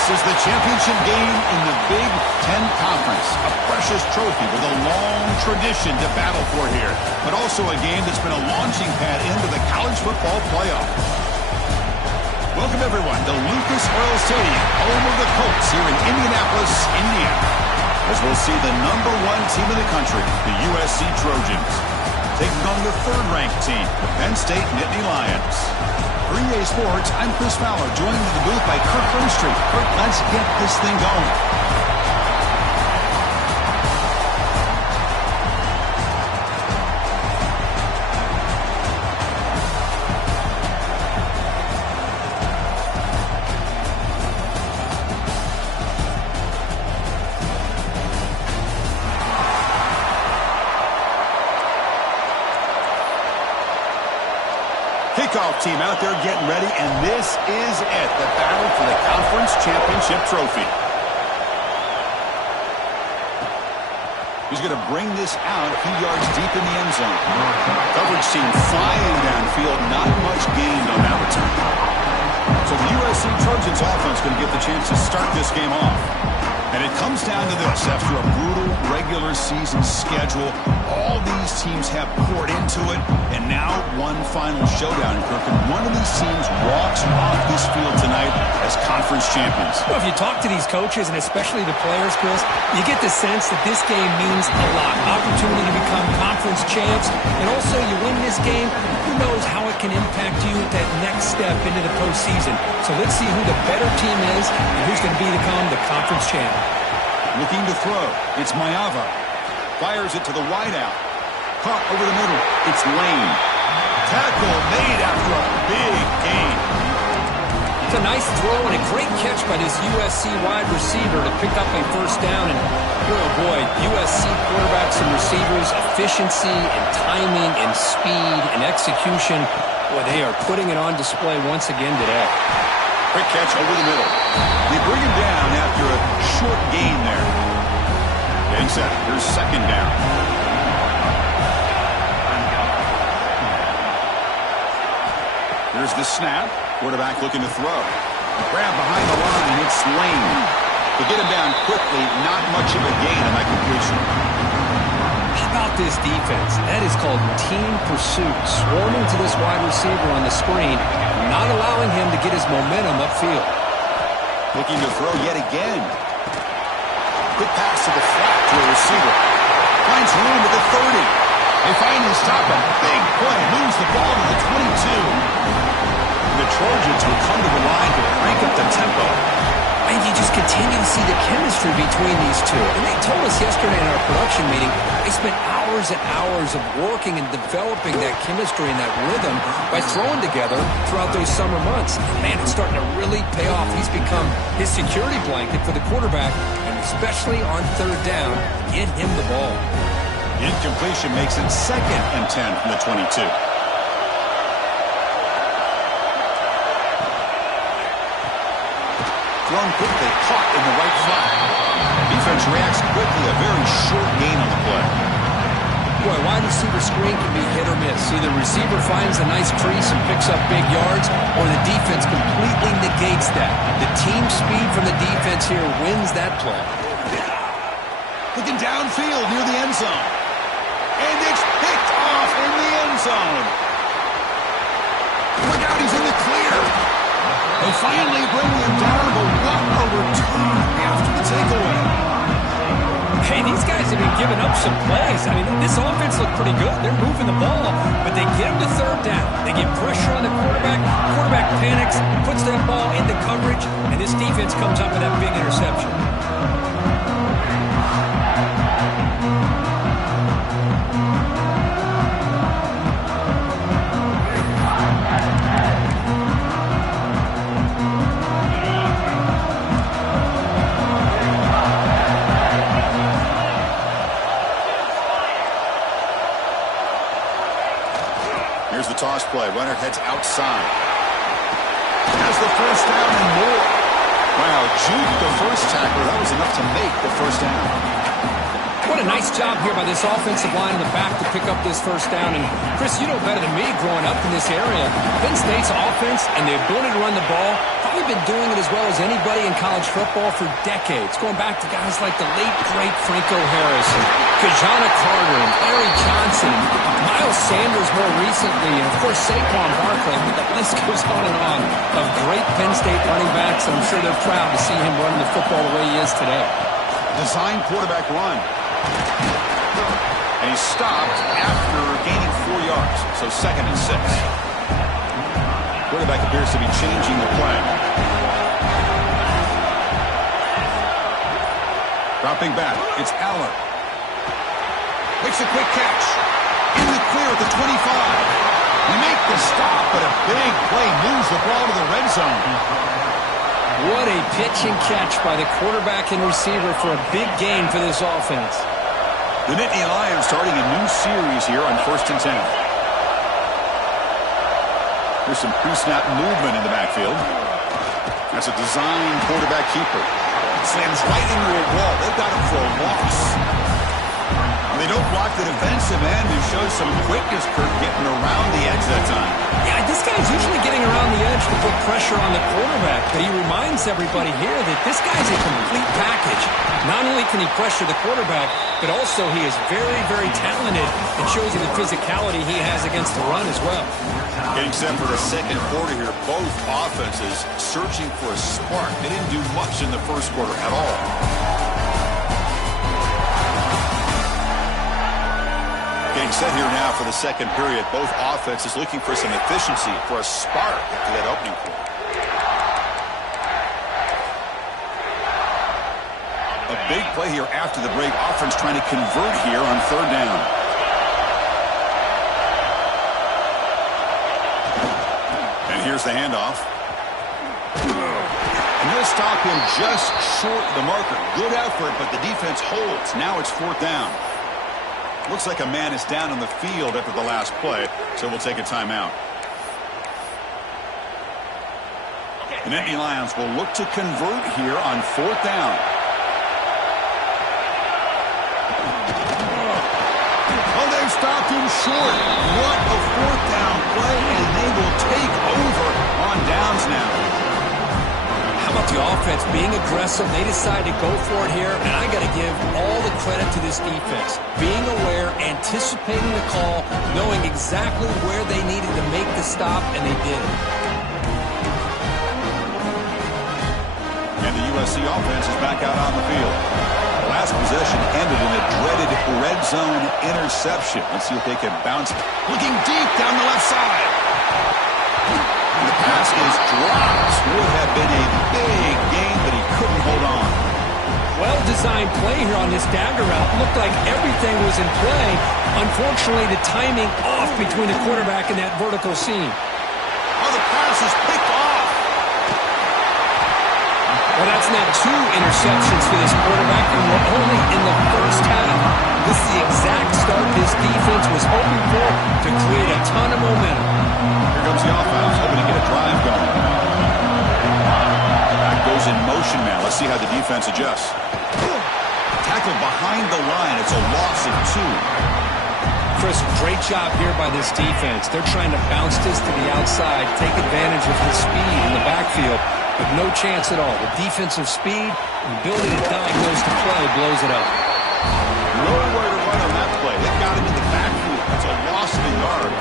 This is the championship game in the Big Ten Conference. A precious trophy with a long tradition to battle for here, but also a game that's been a launching pad into the college football playoff. Welcome, everyone, to Lucas Oil Stadium, home of the Colts here in Indianapolis, Indiana, as we'll see the #1 team in the country, the USC Trojans, taking on the third-ranked team, the Penn State Nittany Lions. For EA Sports, I'm Chris Fowler, joined in the booth by Kirk Brimstreet. Kirk, let's get this thing going. Kickoff team out there getting ready, and this is it, the battle for the conference championship trophy. He's going to bring this out a few yards deep in the end zone. Coverage team flying downfield, not much gained on that return. So the USC Trojans offense going to get the chance to start this game off. And it comes down to this. After a brutal regular season schedule, all these teams have poured into it, and now one final showdown, Kirk. And one of these teams walks off this field tonight as conference champions. Well, if you talk to these coaches, and especially the players, Chris, you get the sense that this game means a lot. Opportunity to become conference champs, and also you win this game, who knows how it can impact you at that next step into the postseason. So let's see who the better team is and who's going to become the conference champ. Looking to throw. It's Maiava. Fires it to the wideout. Caught over the middle. It's Lane. Tackle made after a big gain. It's a nice throw and a great catch by this USC wide receiver to pick up a first down. And, oh boy, USC quarterbacks and receivers, efficiency and timing and speed and execution. Boy, they are putting it on display once again today. Quick catch over the middle. They bring him down after a short gain there. Getting set. Here's second down. Here's the snap. Quarterback looking to throw. Grab behind the line. It's Lane. To get him down quickly, not much of a gain on that completion. How about this defense? That is called team pursuit. Swarming to this wide receiver on the screen, not allowing him to get his momentum upfield. Looking to throw yet again. Quick pass to the flat to a receiver. Finds room at the 30. They finally stop him. Big play. Moves the ball to the 22. The Trojans will come to the line to crank up the tempo. And you just continue to see the chemistry between these two. And they told us yesterday in our production meeting, they spent hours and hours of working and developing that chemistry and that rhythm by throwing together throughout those summer months. And man, it's starting to really pay off. He's become his security blanket for the quarterback, and especially on third down, get him the ball. Incompletion makes it 2nd and 10 from the 22. Thrown quickly, caught in the right flat. Defense reacts quickly, a very short gain on the play. Boy, wide receiver screen can be hit or miss. Either receiver finds a nice crease and picks up big yards, or the defense completely negates that. The team speed from the defense here wins that play. Looking downfield near the end zone. And it's picked off in the end zone. Look out, he's in the clear. They finally bring him down, but what a return after the takeaway. Hey, these guys have been giving up some plays. I mean, this offense looked pretty good. They're moving the ball, but they get him to third down. They get pressure on the quarterback. Quarterback panics, puts that ball into coverage, and this defense comes up with that big interception. Here's the toss play. Runner heads outside. Has the first down and more. Wow, juked the first tackler. That was enough to make the first down. What a nice job here by this offensive line in the back to pick up this first down. And, Chris, you know better than me growing up in this area, Penn State's offense and the ability to run the ball probably really been doing it as well as anybody in college football for decades, going back to guys like the late, great Franco Harris, and Kajana Carter, and Larry Johnson, and Miles Sanders more recently, and, of course, Saquon Barkley. The list goes on of great Penn State running backs, and I'm sure they're proud to see him running the football the way he is today. Design quarterback run. And he's stopped after gaining 4 yards, so 2nd and 6. Quarterback appears to be changing the play. Dropping back, it's Aller. Makes a quick catch. In the clear at the 25. We make the stop, but a big play moves the ball to the red zone. What a pitch and catch by the quarterback and receiver for a big gain for this offense. The Nittany Lions starting a new series here on 1st and 10. There's some pre-snap movement in the backfield. That's a design quarterback keeper. Slams right into a wall. They've got him for a loss. They don't block the defensive end, who shows some quickness, Kirk, getting around the edge that time. Yeah, this guy's usually getting around the edge to put pressure on the quarterback, but he reminds everybody here that this guy's a complete package. Not only can he pressure the quarterback, but also he is very, very talented and shows you the physicality he has against the run as well. Getting set for the second quarter here, both offenses searching for a spark. They didn't do much in the first quarter at all. Getting set here now for the second period. Both offenses looking for some efficiency, for a spark after that opening quarter. A big play here after the break. Offense trying to convert here on 3rd down. And here's the handoff. And they'll stop him just short of the marker. Good effort, but the defense holds. Now it's 4th down. Looks like a man is down on the field after the last play, so we'll take a timeout. The Nittany Lions will look to convert here on 4th down. Oh, they've stopped him short. What a 4th down play, and they will take over on downs now. How about the offense being aggressive? They decide to go for it here, and I got to give all the credit to this defense. Being aware, anticipating the call, knowing exactly where they needed to make the stop, and they did it. And the USC offense is back out on the field. The last possession ended in a dreaded red zone interception. Let's see if they can bounce. Looking deep down the left side. The pass is dropped. Would have been a big gain, but he couldn't hold on. Well-designed play here on this dagger route. Looked like everything was in play. Unfortunately, the timing off between the quarterback and that vertical seam. Oh, the pass is picked off. Well, that's now 2 interceptions for this quarterback, and we're only in the first half. This is the exact start this defense was hoping for to create a ton of momentum. Here comes the offense, hoping to get a drive going. Back goes in motion now. Let's see how the defense adjusts. Tackle behind the line. It's a loss of 2. Chris, great job here by this defense. They're trying to bounce this to the outside, take advantage of the speed in the backfield, but no chance at all. The defensive speed and ability to diagnose the play blows it up. Nowhere to run on that play. They got him in the backfield. It's a loss of a yard.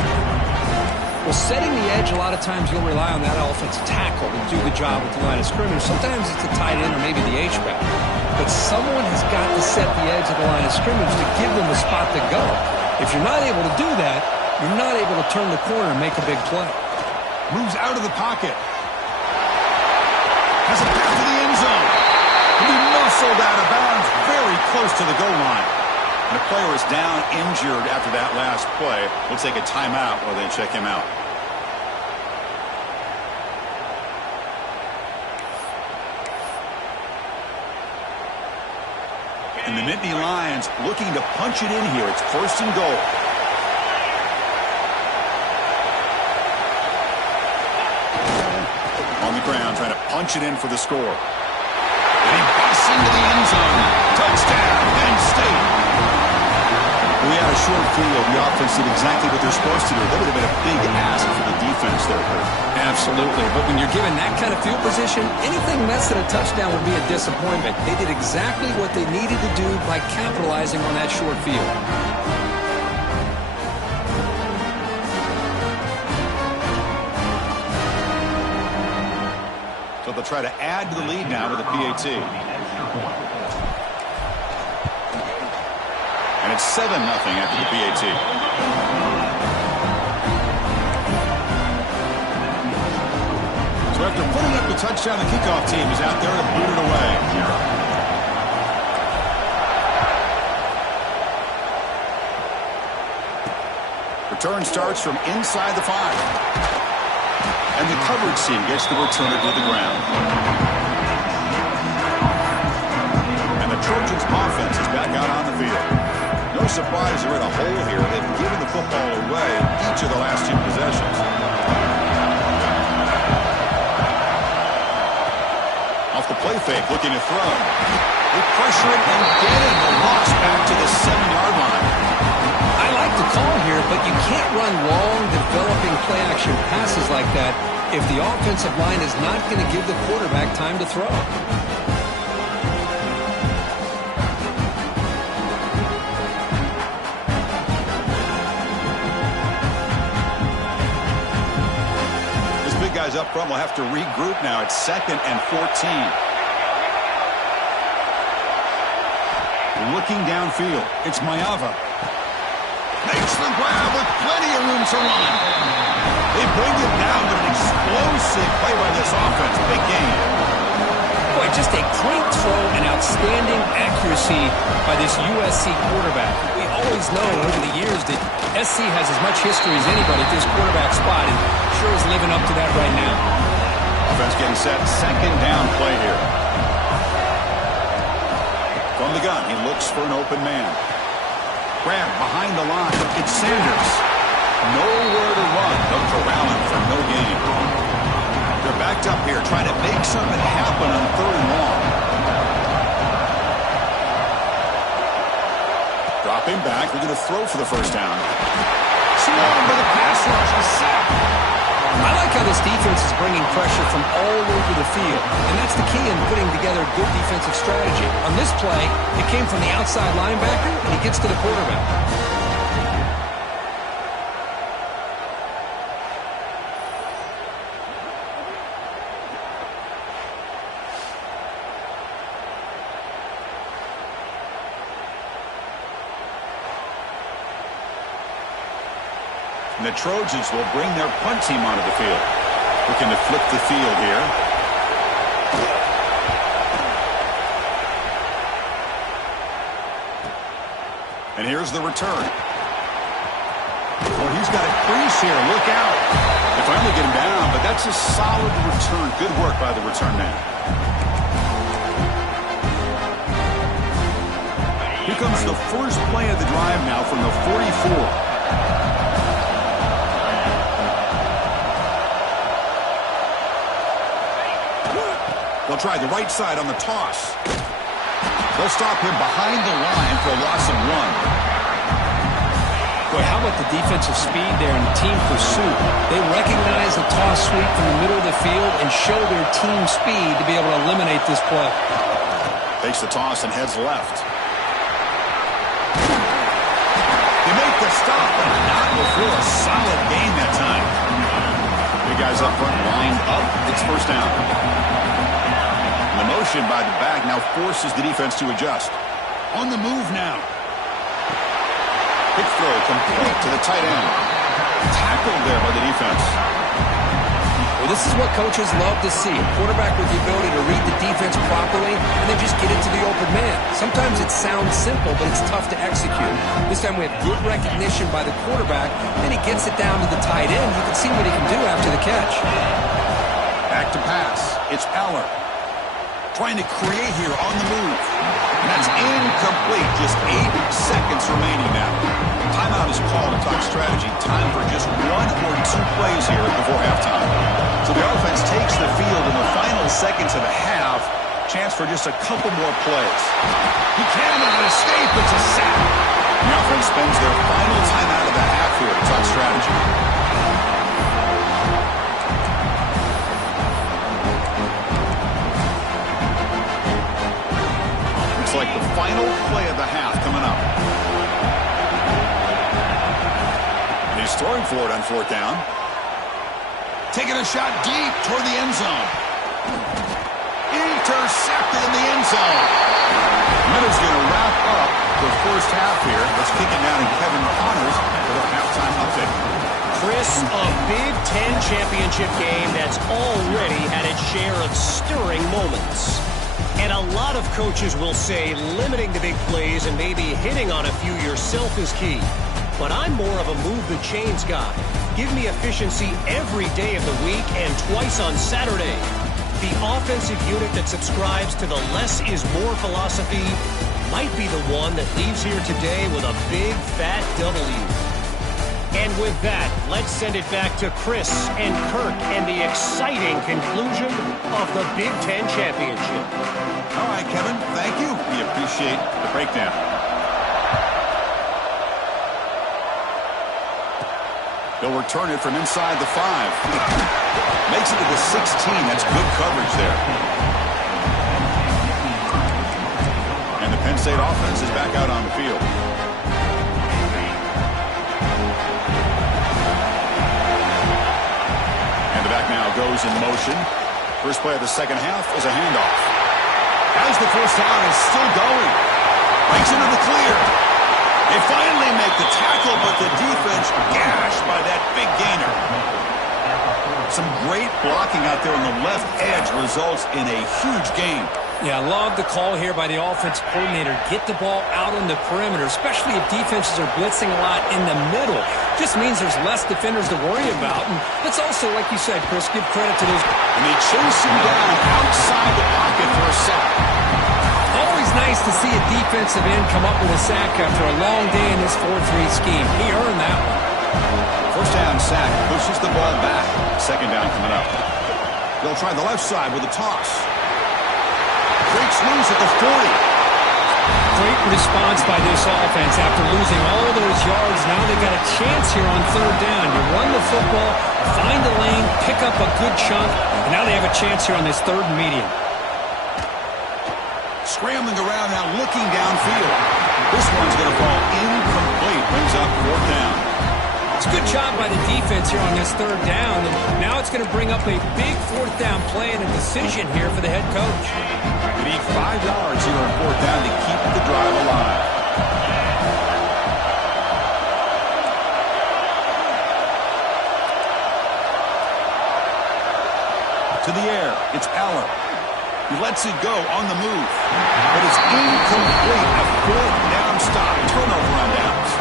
Well, setting the edge, a lot of times you'll rely on that offensive tackle to do the job with the line of scrimmage. Sometimes it's a tight end or maybe the H-back. But someone has got to set the edge of the line of scrimmage to give them a spot to go. If you're not able to do that, you're not able to turn the corner and make a big play. Moves out of the pocket. Has a pass to the end zone. He muscled out of bounds very close to the goal line. And the player is down injured after that last play. We'll take a timeout while they check him out. And the Nittany Lions looking to punch it in here. It's 1st and goal. On the ground, trying to punch it in for the score. And he busts into the end zone. Touchdown, Penn State. We had a short field, the offense did exactly what they're supposed to do. That would have been a big ask for the defense there, Kurt. Absolutely. But when you're given that kind of field position, anything less than a touchdown would be a disappointment. They did exactly what they needed to do by capitalizing on that short field. So they'll try to add to the lead now with a PAT. And it's 7-0 after the PAT. So after putting up the touchdown, the kickoff team is out there to boot it away. Return starts from inside the 5. And the coverage team gets the returner to the ground. And the Trojans offense is back out on the field. No surprise they're in a hole here. They've given the football away each of the last 2 possessions. Off the play fake, looking to throw. They pressure it and get it. The loss back to the 7-yard line. I like the call here, but you can't run long, developing play-action passes like that if the offensive line is not going to give the quarterback time to throw. This big guy's up front will have to regroup now. It's 2nd and 14. Looking downfield, it's Maiava. Makes the grab with plenty of room to run. They bring it down, but an explosive play by this offense. Big game. Boy, just a great throw and outstanding accuracy by this USC quarterback. We always know over the years that SC has as much history as anybody at this quarterback spot, and sure is living up to that right now. Offense getting set. 2nd down play here. From the gun, he looks for an open man. Grab behind the line. It's Sanders. Nowhere to run. They'll corral him for no gain. They're backed up here trying to make something happen on 3rd and long. Dropping back. They're going to throw for the first down. Swarm for the pass rush. A sack. I like how this defense is bringing pressure from all over the field, and that's the key in putting together a good defensive strategy. On this play, it came from the outside linebacker, and he gets to the quarterback. And the Trojans will bring their punt team onto the field. Looking to flip the field here. And here's the return. Oh, he's got a crease here. Look out. They finally get him down, but that's a solid return. Good work by the return man. Here comes the first play of the drive now from the 44. They'll try the right side on the toss. They'll stop him behind the line for a loss of 1. Boy, how about the defensive speed there and the team pursuit? They recognize the toss sweep from the middle of the field and show their team speed to be able to eliminate this play. Takes the toss and heads left. They make the stop, and not before a solid gain that time. Big guys up front lined up. It's first down. The motion by the back now forces the defense to adjust. On the move now. Quick throw complete to the tight end. Tackled there by the defense. Well, this is what coaches love to see. A quarterback with the ability to read the defense properly and then just get into the open man. Sometimes it sounds simple, but it's tough to execute. This time we have good recognition by the quarterback, and he gets it down to the tight end. You can see what he can do after the catch. Back to pass. It's Aller. Trying to create here on the move. And that's incomplete. Just 8 seconds remaining now. Timeout is called to talk strategy. Time for just 1 or 2 plays here before halftime. So the offense takes the field in the final seconds of the half. Chance for just a couple more plays. He cannot escape. It's a sack. The offense spends their final time out of the half here to talk strategy. Looks like the final play of the half coming up. He's throwing for it on fourth down. Taking a shot deep toward the end zone. Intercepted in the end zone. Miller's going to wrap up the first half here. Let's kick it down to Kevin Connors for the halftime update. Chris, a Big Ten championship game that's already had its share of stirring moments. And a lot of coaches will say limiting the big plays and maybe hitting on a few yourself is key. But I'm more of a move the chains guy. Give me efficiency every day of the week and twice on Saturday. The offensive unit that subscribes to the less is more philosophy might be the one that leaves here today with a big fat W. And with that, let's send it back to Chris and Kirk and the exciting conclusion of the Big Ten Championship. All right, Kevin, thank you. We appreciate the breakdown. They'll return it from inside the 5. Makes it to the 16. That's good coverage there. And the Penn State offense is back out on the field. And the back now goes in motion. First play of the second half is a handoff. As the first down is still going. Breaks into the clear. They finally make the tackle, but the defense gashed by that big gainer. Some great blocking out there on the left edge results in a huge gain. Yeah, I love the call here by the offense coordinator. Get the ball out on the perimeter, especially if defenses are blitzing a lot in the middle. Just means there's less defenders to worry about. And let's also, like you said, Chris, give credit to those. And they chase him down outside the pocket for a sack. Always nice to see a defensive end come up with a sack after a long day in this 4-3 scheme. He earned that one. First down sack, pushes the ball back. Second down coming up. They'll try the left side with a toss. Breaks loose at the 40. Great response by this offense after losing all those yards. Now they've got a chance here on third down. You run the football, find the lane, pick up a good chunk, and now they have a chance here on this third and medium. Scrambling around now, looking downfield. This one's going to fall incomplete. Brings up fourth down. It's a good job by the defense here on this third down. And now it's going to bring up a big fourth down play and a decision here for the head coach. They need 5 yards here on fourth down to keep the drive alive. To the air, it's Allen. He lets it go on the move. But it's incomplete. A fourth down stop. Turnover on downs.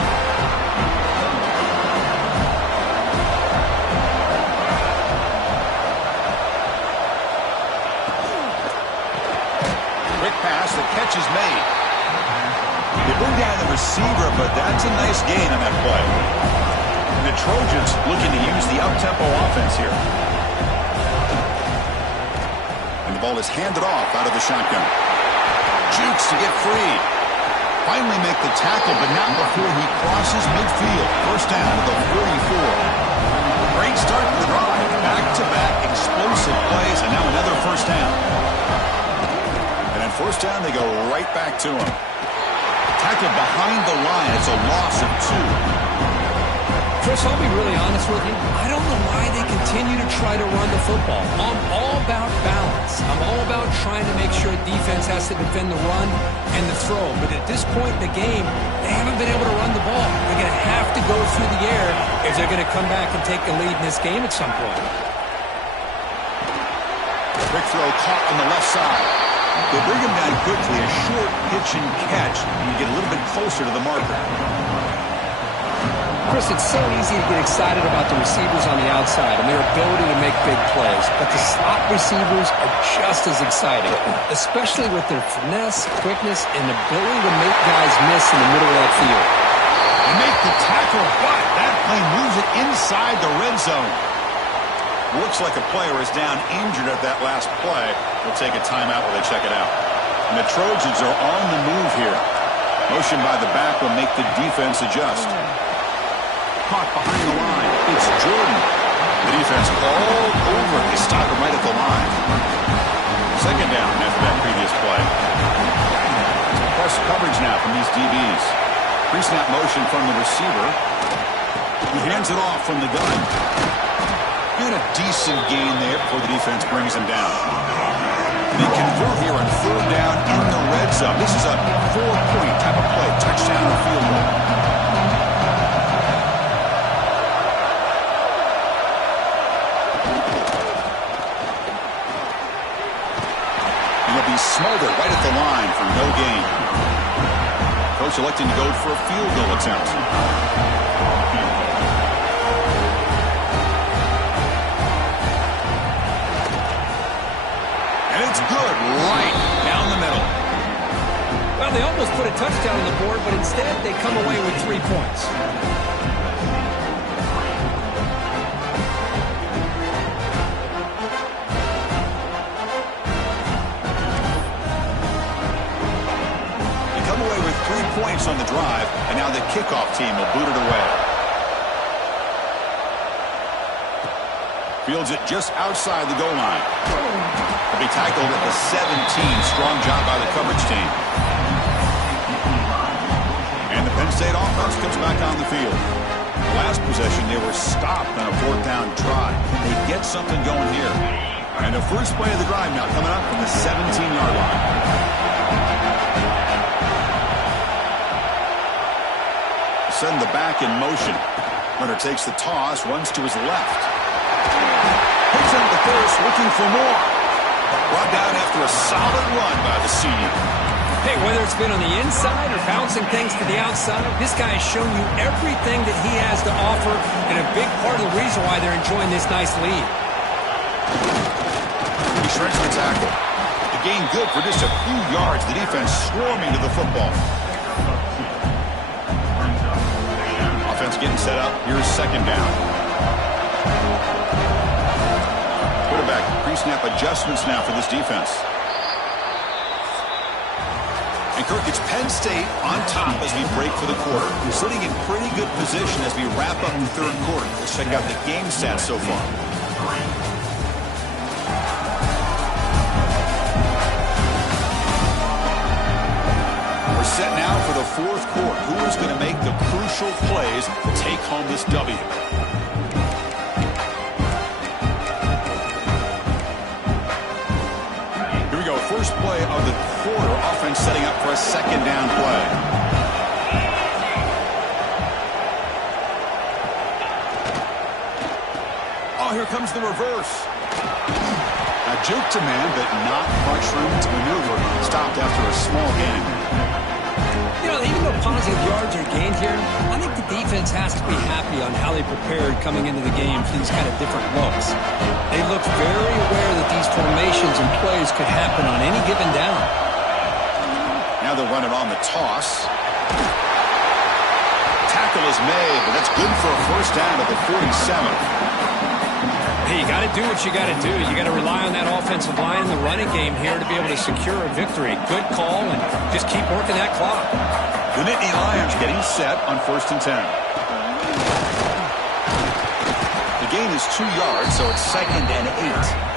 Quick pass. The catch is made. They bring down the receiver, but that's a nice gain on that play. And the Trojans looking to use the up-tempo offense here. The ball is handed off out of the shotgun. Jukes to get free. Finally make the tackle, but not before he crosses midfield. First down to the 44. Great start to the drive. Back-to-back explosive plays, and now another first down. And on first down, they go right back to him. Tackled behind the line. It's a loss of 2. Chris, I'll be really honest with you. I don't know why they continue to try to run the football. I'm all about balance. I'm all about trying to make sure defense has to defend the run and the throw. But at this point in the game, they haven't been able to run the ball. They're going to have to go through the air if they're going to come back and take the lead in this game at some point. Quick throw caught on the left side. They bring him down quickly. A short pitch and catch. And you get a little bit closer to the marker. Chris, it's so easy to get excited about the receivers on the outside and their ability to make big plays, but the slot receivers are just as exciting, especially with their finesse, quickness, and ability to make guys miss in the middle of that field. They make the tackle, but that play moves it inside the red zone. Looks like a player is down injured at that last play. We'll take a timeout while they check it out. And the Trojans are on the move here. Motion by the back will make the defense adjust. Caught behind the line. It's Jordan. The defense all over. They stop him right at the line. Second down after that previous play. Press coverage now from these DBs. Pre-snap motion from the receiver. He hands it off from the gun. And a decent gain there before the defense brings him down. They convert here on third down in the red zone. This is a 4-point type of play. Touchdown or field goal. And he'll be smothered right at the line for no gain. Coach electing to go for a field goal attempt. It's good, right down the middle. Well, they almost put a touchdown on the board, but instead they come away with 3 points. They come away with 3 points on the drive, and now the kickoff team will boot it away. Fields it just outside the goal line. Be tackled at the 17. Strong job by the coverage team. And the Penn State offense comes back on the field. Last possession, they were stopped on a 4th down try. They get something going here. And the first play of the drive now coming up from the 17-yard line. Send the back in motion. Runner takes the toss, runs to his left. Picks up the first, looking for more. Brought down after a solid run by the senior. Hey, whether it's been on the inside or bouncing things to the outside, this guy has shown you everything that he has to offer, and a big part of the reason why they're enjoying this nice lead. He shreds the tackle. The gain good for just a few yards. The defense swarming to the football. Offense getting set up. Here's second down. Quarterback pre-snap adjustments now for this defense. And Kirk, it's Penn State on top as we break for the quarter. We're sitting in pretty good position as we wrap up the third quarter. Let's check out the game stats so far. We're set now for the fourth quarter. Who is going to make the crucial plays to take home this W? First play of the quarter, offense setting up for a second down play. Oh, here comes the reverse. A juke to man, but not much room to maneuver. Stopped after a small gain. You know, even though positive yards are gained here, I think the defense has to be happy on how they prepared coming into the game for these kind of different looks. They look very aware that these formations and plays could happen on any given down. Now they'll run it on the toss. Tackle is made, but that's good for a first down at the 47. Hey, you got to do what you got to do. You got to rely on that offensive line in the running game here to be able to secure a victory. Good call, and just keep working that clock. The Nittany Lions getting set on 1st and 10. The gain is 2 yards, so it's 2nd and 8.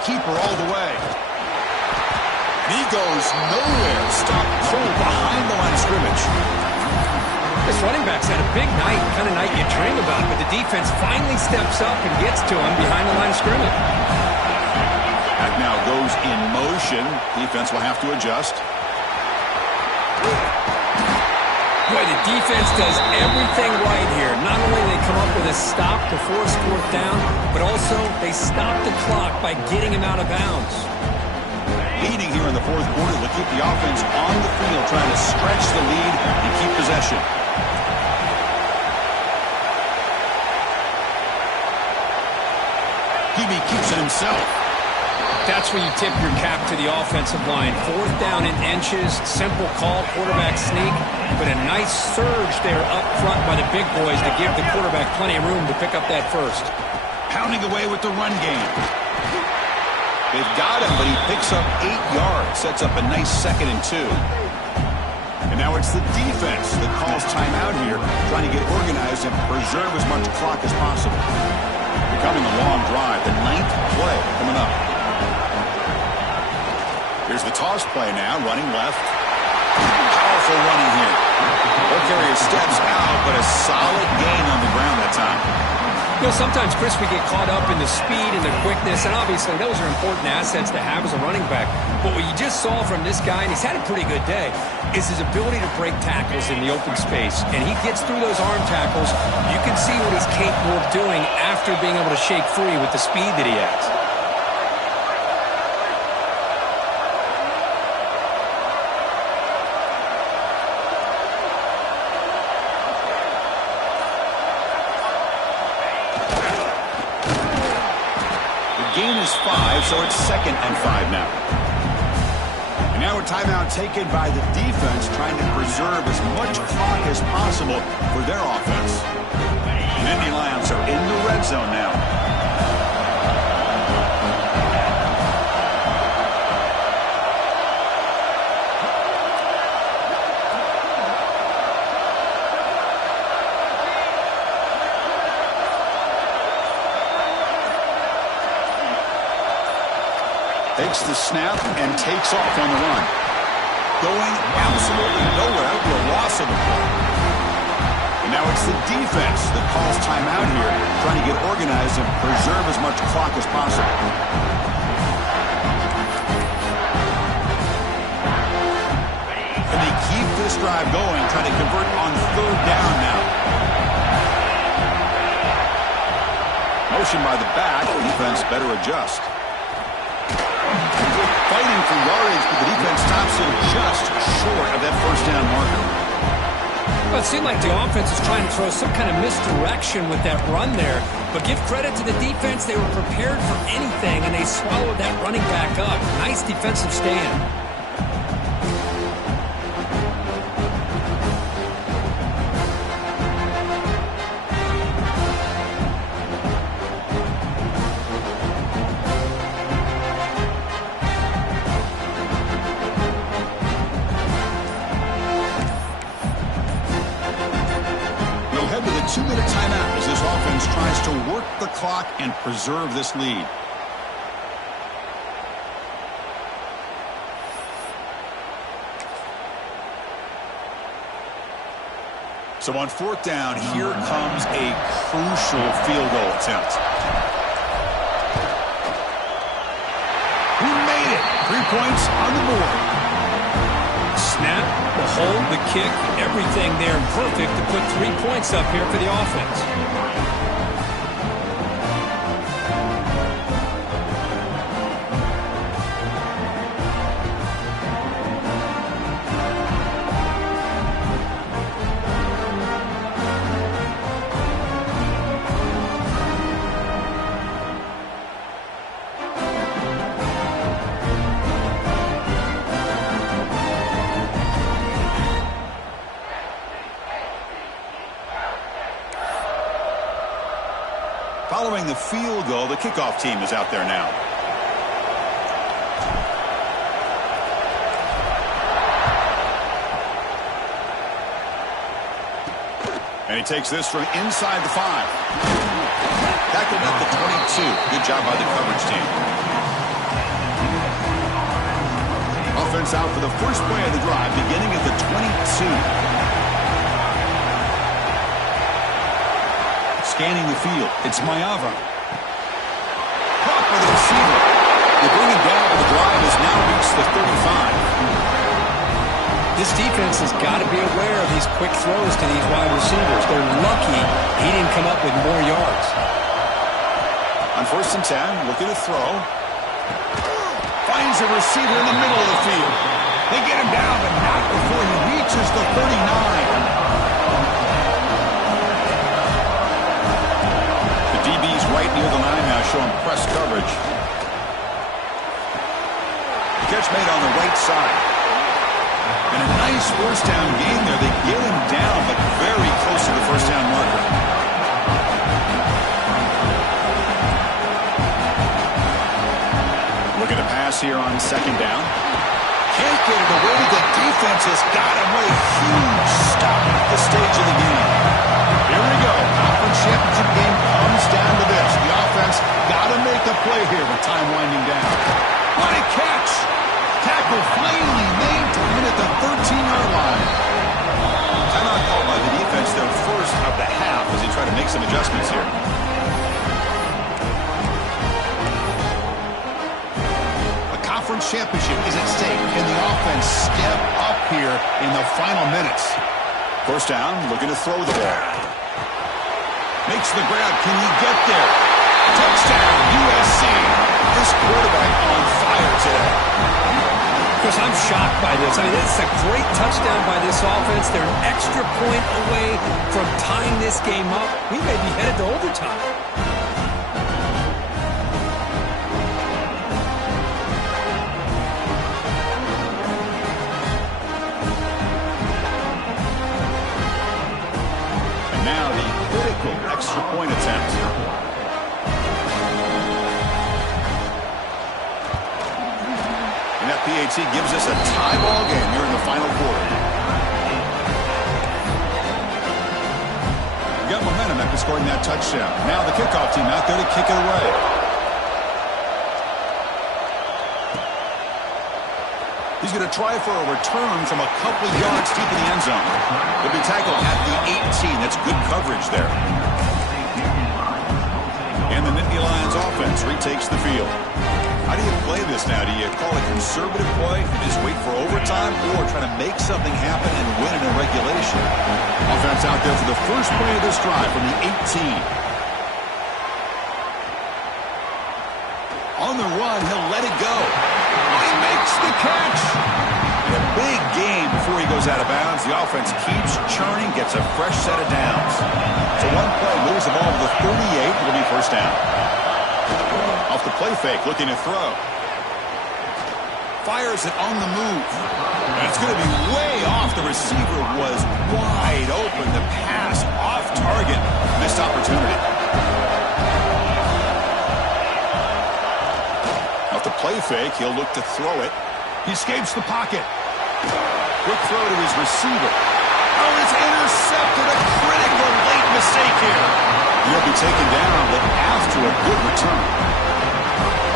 Keeper all the way. And he goes nowhere. Stop cold behind the line of scrimmage. This running back's had a big night, kind of night you dream about, but the defense finally steps up and gets to him behind the line of scrimmage. That now goes in motion. Defense will have to adjust. Boy, the defense does everything right here. Not only do they come up with a stop to force 4th down, but also they stop the clock by getting him out of bounds. Leading here in the fourth quarter will keep the offense on the field, trying to stretch the lead and keep possession. QB keeps it himself. That's where you tip your cap to the offensive line. 4th down in inches, simple call, quarterback sneak. but a nice surge there up front by the big boys to give the quarterback plenty of room to pick up that first. Pounding away with the run game. They've got him, but he picks up 8 yards. Sets up a nice 2nd and 2. And now it's the defense that calls timeout here, trying to get organized and preserve as much clock as possible. Becoming a long drive, the 9th play coming up. Here's the toss play now, running left. Powerful running here. Carrier steps out, but a solid gain on the ground that time. You know, sometimes, Chris, we get caught up in the speed and the quickness, and obviously those are important assets to have as a running back. But what you just saw from this guy, and he's had a pretty good day, is his ability to break tackles in the open space. And he gets through those arm tackles. You can see what he's capable of doing after being able to shake free with the speed that he has. Gain is 5, so it's 2nd and 5 now. And now a timeout taken by the defense, trying to preserve as much clock as possible for their offense. Nittany Lions are in the red zone now. Takes the snap and takes off on the run. Going absolutely nowhere for a loss of the ball. And now it's the defense that calls timeout here, trying to get organized and preserve as much clock as possible. And they keep this drive going, trying to convert on 3rd down now. Motion by the back, defense better adjust. Fighting for yardage, but the defense stops him just short of that 1st down marker. Well, it seemed like the offense was trying to throw some kind of misdirection with that run there. But give credit to the defense. They were prepared for anything, and they swallowed that running back up. Nice defensive stand. With a 2-minute timeout as this offense tries to work the clock and preserve this lead. So on 4th down, here comes a crucial field goal attempt. He made it. 3 points on the board. Snap, the hold, the kick, everything there perfect to put 3 points up here for the offense. Following the field goal, the kickoff team is out there now. And he takes this from inside the 5. Tackled at the 22. Good job by the coverage team. Offense out for the first play of the drive, beginning at the 22. Scanning the field, it's Maeva. Caught by the receiver. They bring him down, but the drive has now reached the 35. This defense has got to be aware of these quick throws to these wide receivers. They're lucky he didn't come up with more yards. On 1st and 10, looking to throw. Finds a receiver in the middle of the field. They get him down, but not before he reaches the 39. DB's right near the line now, showing press coverage. Catch made on the right side. And a nice first down gain there. They get him down, but very close to the first down marker. Look at the pass here on second down. Can't get it away. The defense has got him with a huge stop at this stage of the game. Here we go. Conference championship game comes down to this. The offense got to make a play here with time winding down. What a catch! Tackle finally maintained at the 13-yard line. Timeout called by the defense, their first of the half, as they try to make some adjustments here. A conference championship is at stake. Can the offense step up here in the final minutes? First down, looking to throw the ball. Makes the grab. Can he get there? Touchdown, USC. This quarterback on fire today. Chris, I'm shocked by this. I mean, this is a great touchdown by this offense. They're an extra point away from tying this game up. We may be headed to overtime. And now the critical extra point attempt. PAT gives us a tie ball game here in the final quarter. We got momentum after scoring that touchdown. Now the kickoff team out there to kick it away. He's going to try for a return from a couple of yards deep in the end zone. He'll be tackled at the 18. That's good coverage there. And the Nittany Lions offense retakes the field. How do you play this now? Do you call a conservative play and just wait for overtime, or try to make something happen and win it in regulation? Offense out there for the first play of this drive from the 18. On the run, he'll let it go. He makes the catch. And a big gain before he goes out of bounds. The offense keeps churning, gets a fresh set of downs. So one play moves the ball to the 38. It'll be first down. Off the play fake, looking to throw. Fires it on the move. And it's going to be way off. The receiver was wide open. The pass off target. Missed opportunity. Off the play fake, he'll look to throw it. He escapes the pocket. Quick throw to his receiver. Oh, it's intercepted. A critical late mistake here. He'll be taken down, but after a good return.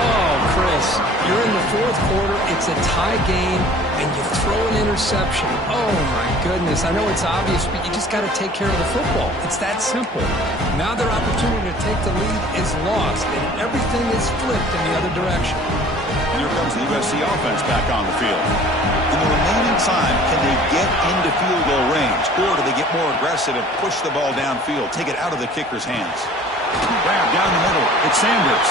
Oh, Chris, you're in the fourth quarter. It's a tie game, and you throw an interception. Oh, my goodness. I know it's obvious, but you just got to take care of the football. It's that simple. Now their opportunity to take the lead is lost, and everything is flipped in the other direction. And here comes the USC offense back on the field. In the remaining time, can they get into field goal range, or do they get more aggressive and push the ball downfield, take it out of the kicker's hands? Grab down the middle. It's Sanders.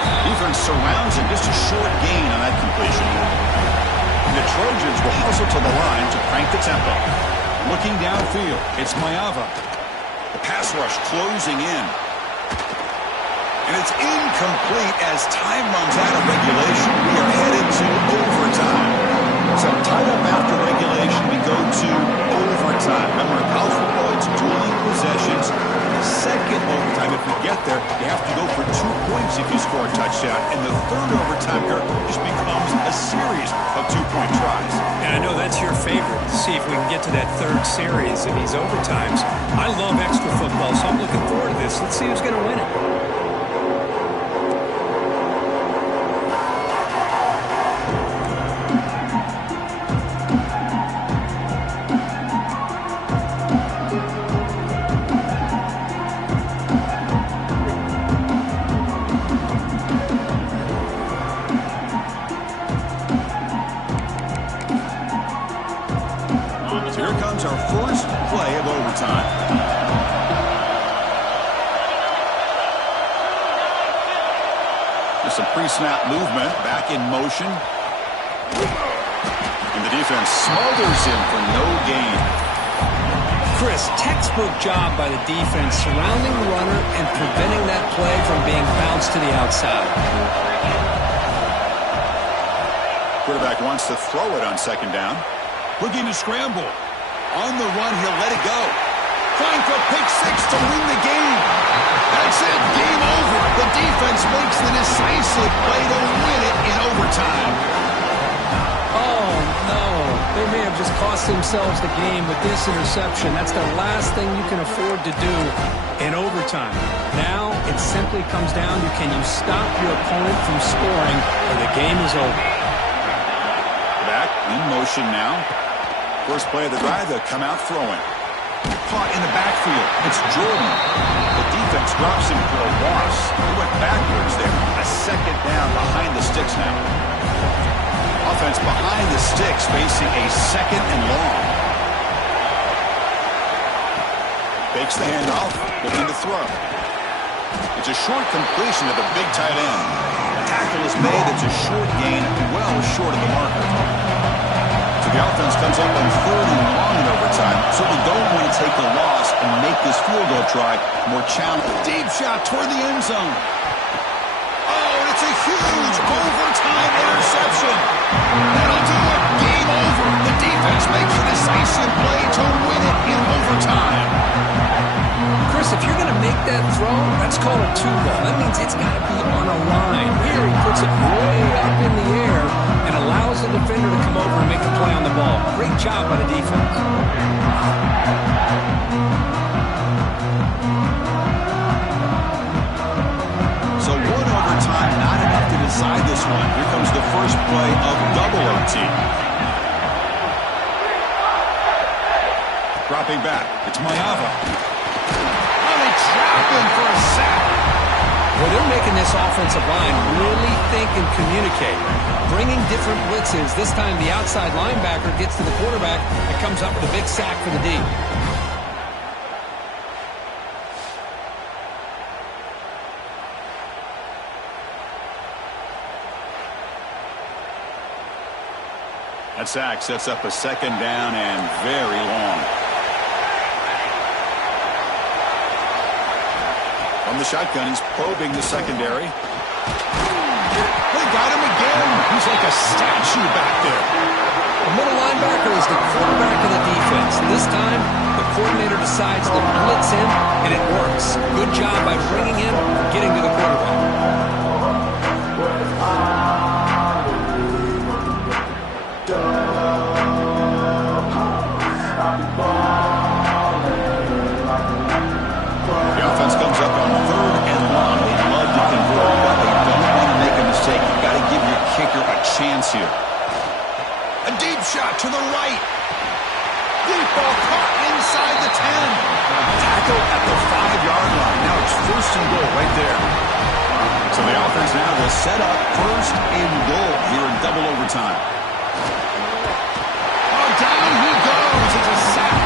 Defense surrounds him. Just a short gain on that completion. And the Trojans will hustle to the line to crank the tempo. Looking downfield, it's Maiava. The pass rush closing in. And it's incomplete as time runs out of regulation. We are headed to overtime. So tied up after regulation, we go to overtime. Remember, in college football, it's dueling possessions. Second overtime, if we get there, you have to go for 2 points if you score a touchdown. And the third overtime here just becomes a series of 2-point tries. And I know that's your favorite. See if we can get to that third series in these overtimes. I love extra football, so I'm looking forward to this. Let's see who's going to win it. Some pre-snap movement, back in motion. And the defense smothers him for no gain. Chris, textbook job by the defense surrounding the runner and preventing that play from being bounced to the outside. Quarterback wants to throw it on second down. Looking to scramble. On the run, he'll let it go. Trying for a pick six to win the game. That's it. Game over. The defense makes the decisive play to win it in overtime. Oh, no. They may have just cost themselves the game with this interception. That's the last thing you can afford to do in overtime. Now it simply comes down to, can you stop your opponent from scoring, or the game is over. Back in motion now. First play of the drive, they'll come out throwing. Caught in the backfield. It's Jordan. The defense drops him for a loss. He went backwards there. A second down behind the sticks now. Offense behind the sticks facing a second and long. Fakes the handoff, looking to throw. It's a short completion to the big tight end. A tackle is made. It's a short gain, well short of the marker. So the offense comes up on 3rd and long in overtime. So we don't want to take the loss and make this field goal try more challenging. Deep shot toward the end zone. Oh, and it's a huge overtime interception. That'll do it. Game over. The defense makes a decisive play to win it in overtime. Chris, if you're going to make that throw, that's called a two-ball. That means it's got to be on a line. Here he puts it way up in the air and allows the defender to come over and make a play on the ball. Great job by the defense. So one overtime, not enough to decide this one. Here comes the first play of double OT. Dropping back, it's Mayava. Oh, they trap him for a sack. Well, they're making this offensive line really think and communicate. Bringing different blitzes. This time the outside linebacker gets to the quarterback and comes up with a big sack for the D. That sack sets up a second down and very long. From the shotgun, he's probing the secondary. They got him again. He's like a statue back there. The middle linebacker is the quarterback of the defense. This time, the coordinator decides to blitz him, and it works. Good job by bringing him and getting to the quarterback. The offense comes up on 3rd and long. They'd love to convert, but they don't want to make a mistake. You've got to give your kicker a chance here. A deep shot to the right. Deep ball caught inside the 10. Tackle at the 5-yard line. Now it's 1st and goal right there. So the offense now will set up 1st and goal here in double overtime. Oh, down he goes. It's a sack.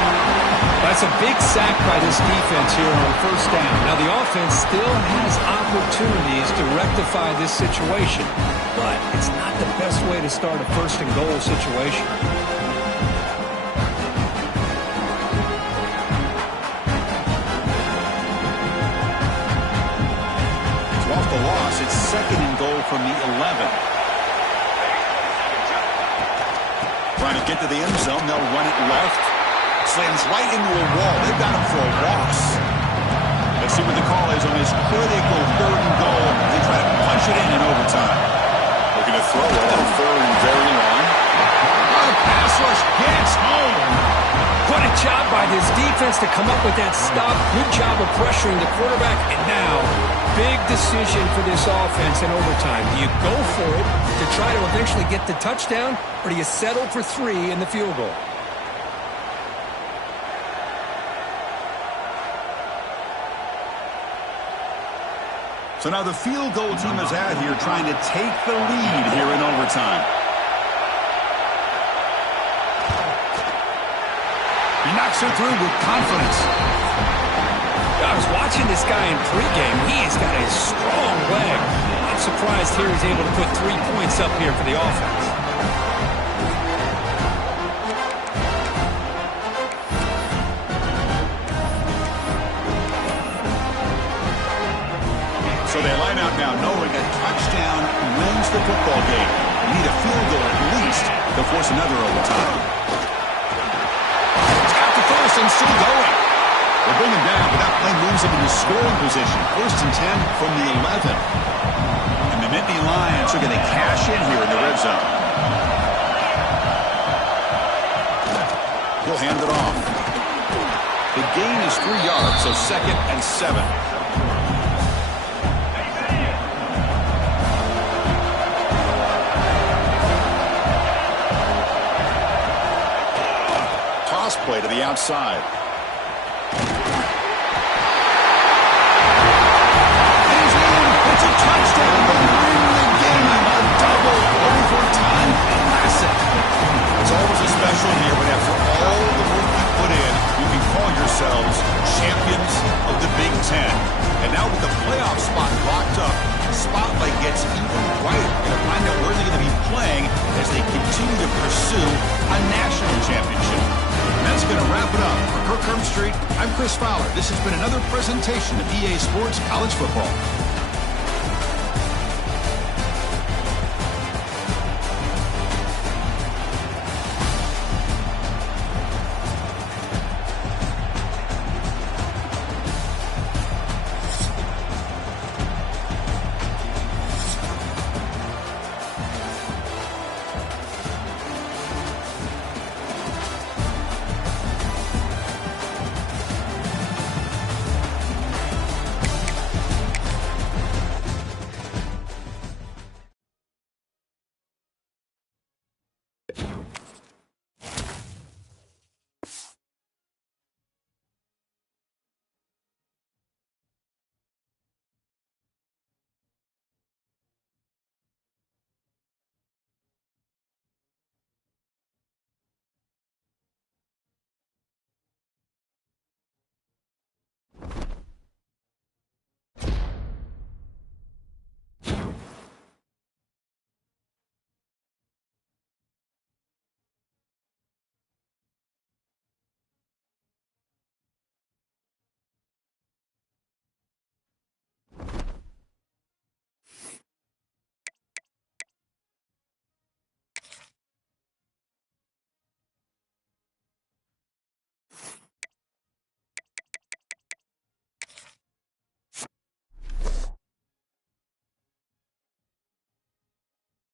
That's a big sack by this defense here on 1st down. Now, the offense still has opportunities to rectify this situation, but it's not the best way to start a 1st and goal situation. So off the loss, it's 2nd and goal from the 11. Trying to get to the end zone, they'll run it left. Slams right into a wall. They've got him for a loss. Let's see what the call is on this critical 3rd and goal. They try to punch it in overtime. Looking to throw it on 3rd and very long. Oh, pass rush gets home. What a job by this defense to come up with that stop. Good job of pressuring the quarterback. And now, big decision for this offense in overtime. Do you go for it to try to eventually get the touchdown, or do you settle for 3 in the field goal? So now the field goal team is out here trying to take the lead here in overtime. He knocks it through with confidence. I was watching this guy in pregame. He has got a strong leg. I'm surprised here he's able to put 3 points up here for the offense. So they line out now knowing a touchdown wins the football game. You need a field goal at least to force another overtime. and still going. They bring him down, but that play moves him into scoring position. 1st and 10 from the 11. And the Nittany Lions are going to cash in here in the red zone. He'll hand it off. The gain is 3 yards, so 2nd and 7. Toss play to the outside. It's a touchdown to win the game. A double overtime classic. It's always a special here, but after all the work you put in, you can call yourselves champions of the Big Ten. And now with the playoff spot locked up, the spotlight gets even brighter. You're going to find out where they're going to be playing as they continue to pursue a national championship. And that's going to wrap it up. For Kirk Herbstreit, I'm Chris Fowler. This has been another presentation of EA Sports College Football.